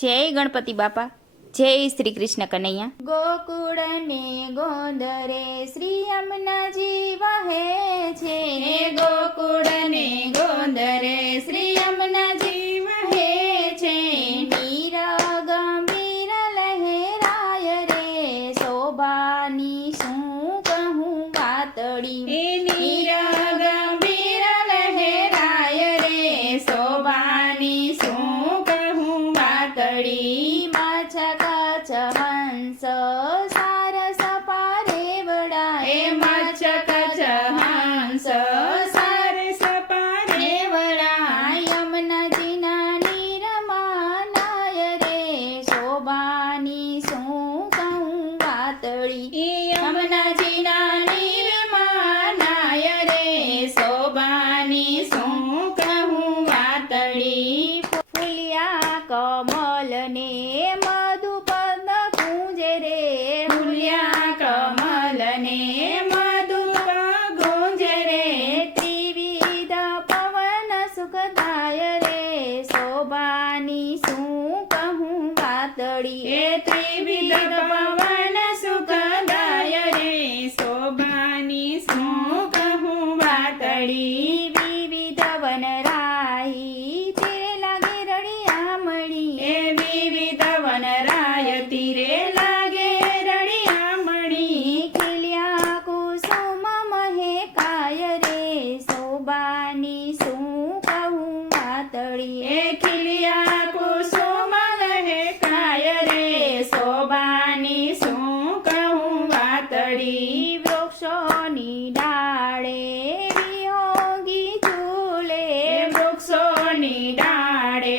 જય ગણપતિ બાપા. જય શ્રી કૃષ્ણ કનૈયા. ગોકુળ ને ગોંદરે શ્રી યમુનાજી વહે છે. ગોકુળ ને ગોંદરે શ્રી યમુનાજી વહે છે. નીર ગંભીર લહેરાય રે. શોભાની શું કહું વાતડી ફૂલિયા કમલ ને મધુપદ ગુંજે રે. ફૂલિયા કમલ ને મધુપ ગુંજે રે. ત્રિવિધ પવન સુખદાય રે. શોભાની શું કહું વાતળી. એ ત્રિવિધ પવન સુખદાય રે. શોભાની શું કહું વાતડી તીરે લાગે રણિયા મણી ખીલ્યા કુસુમ મહેકાય રે શોભાની શું કહું વાતળી એ ખીલ્યા કુસુમ મહેકાય રે શોભાની શું કહું વાતળી વૃક્ષોની ડાળે વિયોગી ઝૂલે. વૃક્ષોની ડાળે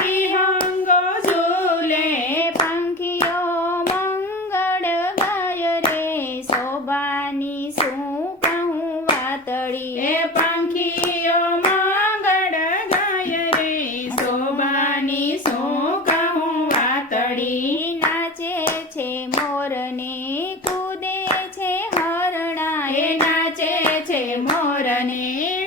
વિહંગો ઝૂલે પંખીઓ મંગળ ગાય રે શોભાની શું કહું વાતળી એ પંખીઓ મંગળ ગાય રે શોભાની શું કહું વાતળી નાચે છે મોરને કૂદે છે હરણા એ નાચે છે મોરને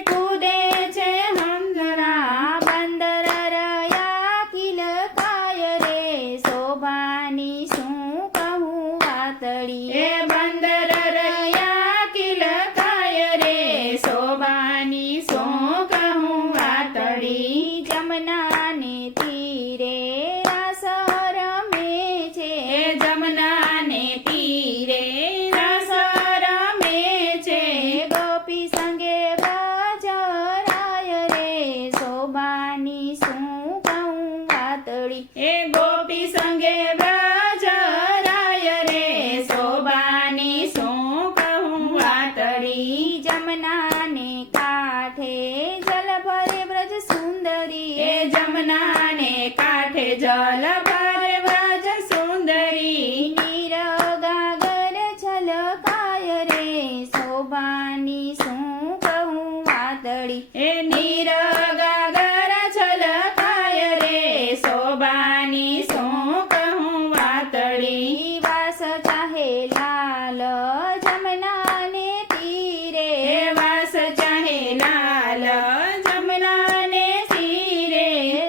કૂદે છે હંસરા બંદર રયા કિલકાય રે શોભાની શું કહું વાતળી એ બંદર રયા કિલકાય રે શોભાની શું કહું વાતળી જમનાને તીરે રાસ રમે છે જમનાને તીરે રાસ રમે છે ગોપી સંગે ગજરાય રે શોભાની શું કહું વાતળી એ ગોપી સંગે ગજરાય રે શોભાની શું કહું? વાતળી જમનાને કાંઠે જલ ભરે વ્રજ સુંદરી. એ જમનાને કાંઠે જલ ભરે વ્રજ સુંદરી. નીર ગાગર છલકાય રે. શોભાની શું કહું? વાદળી એ નીર ચાહે લાલ જમનાને તીરે વાસ ચાહે લાલ જમનાને તીરે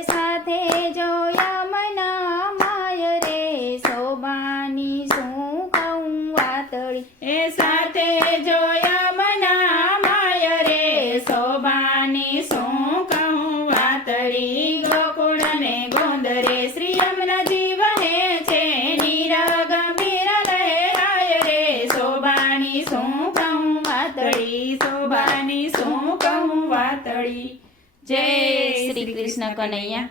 સાથે જો યમના માય રે શોભાની શું કહું વાતળી એ સાથે જો યમના માય રે શોભાની શું કહું વાતળી ગોકુળ ને ગોંદરે શ્રી યમુનાજી વહે છે નીર ગંભીર લહેરાય રે શોભાની શું કહું વાતળી શોભાની શું કહું વાતળી જય શ્રી કૃષ્ણ કનૈયા